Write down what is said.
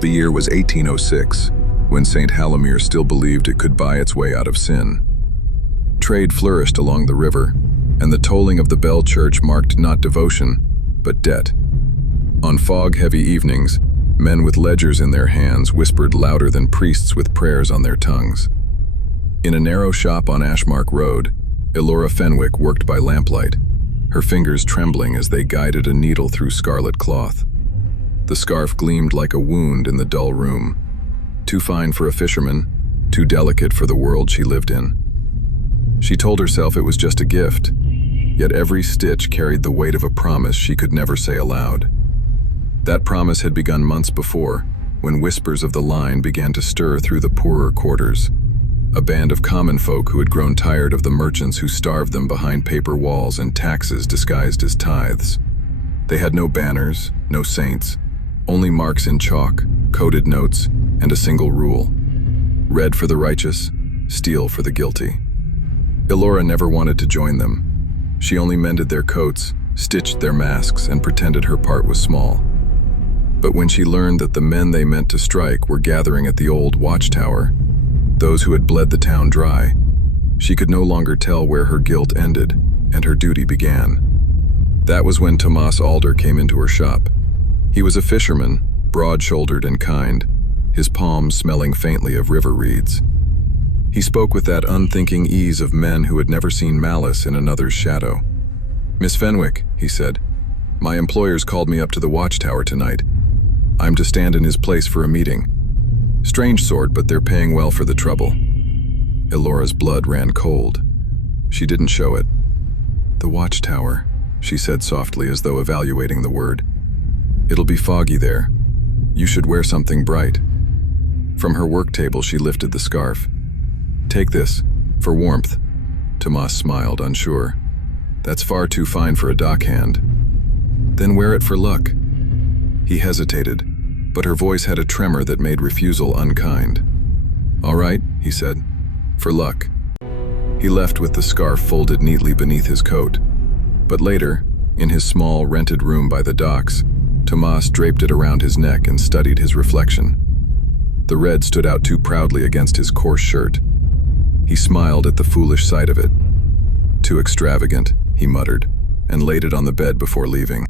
The year was 1806, when Saint Hallowmere still believed it could buy its way out of sin. Trade flourished along the river, and the tolling of the bell church marked not devotion, but debt. On fog-heavy evenings, men with ledgers in their hands whispered louder than priests with prayers on their tongues. In a narrow shop on Ashmark Road, Elora Fenwick worked by lamplight, her fingers trembling as they guided a needle through scarlet cloth. The scarf gleamed like a wound in the dull room, too fine for a fisherman, too delicate for the world she lived in. She told herself it was just a gift, yet every stitch carried the weight of a promise she could never say aloud. That promise had begun months before, when whispers of the line began to stir through the poorer quarters, a band of common folk who had grown tired of the merchants who starved them behind paper walls and taxes disguised as tithes. They had no banners, no saints, only marks in chalk, coded notes, and a single rule: red for the righteous, steel for the guilty. Elora never wanted to join them. She only mended their coats, stitched their masks, and pretended her part was small. But when she learned that the men they meant to strike were gathering at the old Watchtower, those who had bled the town dry, she could no longer tell where her guilt ended and her duty began. That was when Tomas Alder came into her shop. He was a fisherman, broad-shouldered and kind, his palms smelling faintly of river reeds. He spoke with that unthinking ease of men who had never seen malice in another's shadow. "Miss Fenwick," he said, "my employers called me up to the Watchtower tonight. I'm to stand in his place for a meeting. Strange sort, but they're paying well for the trouble." Elora's blood ran cold. She didn't show it. "The Watchtower," she said softly, as though evaluating the word. "It'll be foggy there. You should wear something bright." From her work table she lifted the scarf. "Take this, for warmth." Tomas smiled, unsure. "That's far too fine for a dockhand." "Then wear it for luck." He hesitated, but her voice had a tremor that made refusal unkind. "All right," he said, "for luck." He left with the scarf folded neatly beneath his coat. But later, in his small, rented room by the docks, Tomas draped it around his neck and studied his reflection. The red stood out too proudly against his coarse shirt. He smiled at the foolish sight of it. "Too extravagant," he muttered, and laid it on the bed before leaving.